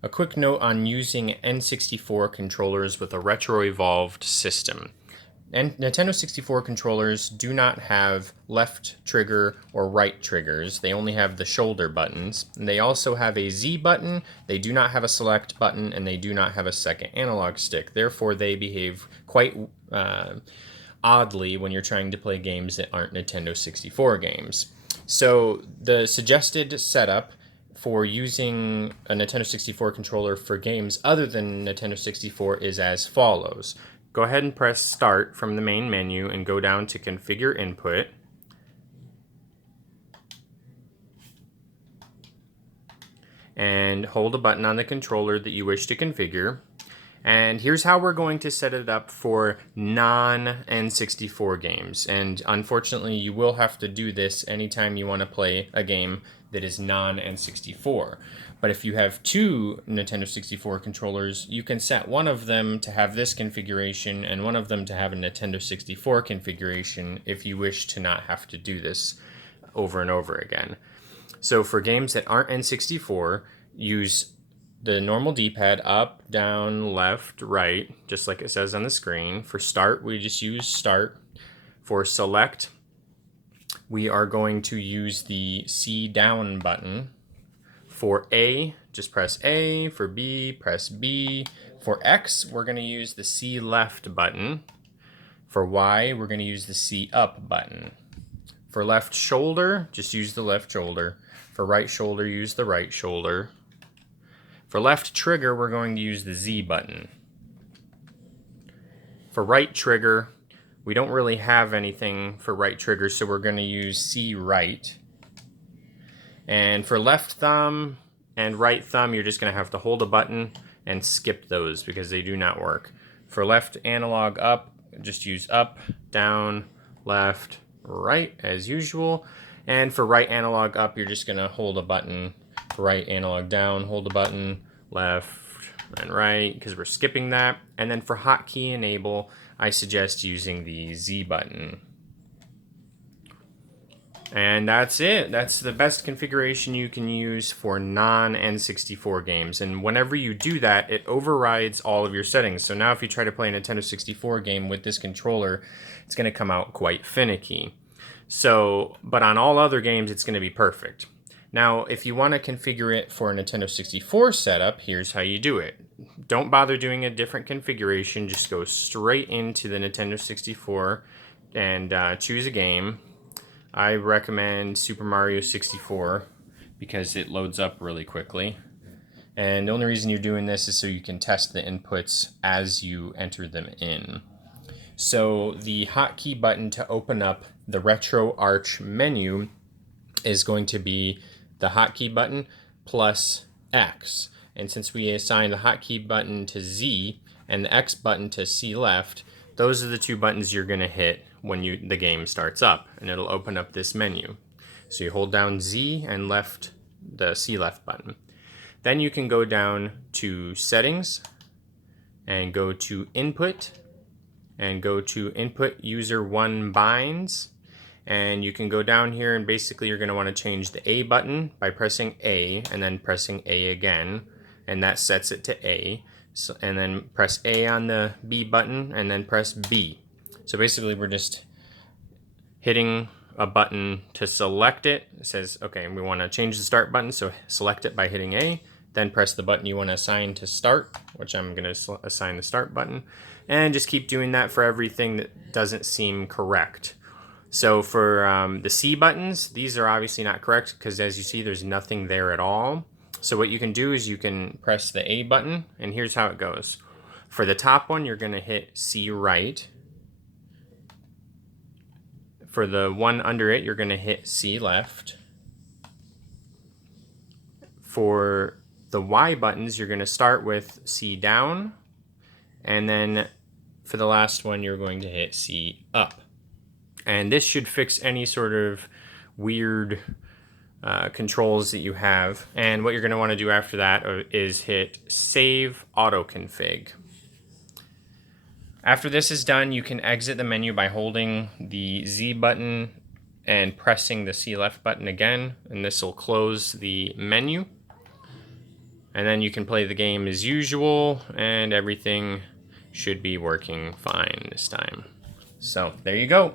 A quick note on using N64 controllers with a RetroEvolved system. And Nintendo 64 controllers do not have left trigger or right triggers. They only have the shoulder buttons. And they also have a Z button, they do not have a select button, and they do not have a second analog stick. Therefore, they behave quite oddly when you're trying to play games that aren't Nintendo 64 games. So the suggested setup for using a Nintendo 64 controller for games other than Nintendo 64 is as follows. Go ahead and press Start from the main menu and go down to Configure Input. And hold a button on the controller that you wish to configure. And here's how we're going to set it up for non-N64 games. And unfortunately, you will have to do this anytime you want to play a game that is non-N64. But if you have two Nintendo 64 controllers, you can set one of them to have this configuration and one of them to have a Nintendo 64 configuration if you wish to not have to do this over and over again. So for games that aren't N64, use the normal D-pad, up, down, left, right, just like it says on the screen. For start, we just use start. For select, we are going to use the C down button. For A, just press A. For B, press B. For X, we're going to use the C left button. For Y, we're going to use the C up button. For left shoulder, just use the left shoulder. For right shoulder, use the right shoulder. For left trigger, we're going to use the Z button. For right trigger, we don't really have anything for right trigger, so we're going to use C right. And for left thumb and right thumb, you're just going to have to hold a button and skip those because they do not work. For left analog up, just use up, down, left, right as usual. And for right analog up, you're just going to hold a button. For right analog down, hold a button, left and right, because we're skipping that. And then for hotkey enable, I suggest using the Z button. And that's it. That's the best configuration you can use for non-N64 games. And whenever you do that, it overrides all of your settings. So now if you try to play a Nintendo 64 game with this controller, it's going to come out quite finicky. So, but on all other games, it's going to be perfect. Now, if you want to configure it for a Nintendo 64 setup, here's how you do it. Don't bother doing a different configuration. Just go straight into the Nintendo 64 and choose a game. I recommend Super Mario 64 because it loads up really quickly. And the only reason you're doing this is so you can test the inputs as you enter them in. So the hotkey button to open up the Retroarch menu is going to be the hotkey button plus X. And since we assigned the hotkey button to Z and the X button to C left, those are the two buttons you're going to hit when the game starts up, and it'll open up this menu. So you hold down Z and left the C left button. Then you can go down to Settings and go to Input and go to Input User 1 Binds. And you can go down here and basically you're going to want to change the A button by pressing A and then pressing A again. And that sets it to A. So, and then press A on the B button and then press B. So basically we're just hitting a button to select it. It says, okay, we want to change the start button. So select it by hitting A. Then press the button you want to assign to start, which I'm going to assign the start button. And just keep doing that for everything that doesn't seem correct. So for the C buttons, these are obviously not correct because as you see, there's nothing there at all. So what you can do is you can press the A button, and here's how it goes. For the top one, you're going to hit C right. For the one under it, you're going to hit C left. For the Y buttons, you're going to start with C down, and then for the last one, you're going to hit C up. And this should fix any sort of weird controls that you have. And what you're going to want to do after that is hit Save Auto Config. After this is done, you can exit the menu by holding the Z button and pressing the C left button again, and this will close the menu. and then you can play the game as usual, and everything should be working fine this time. So there you go.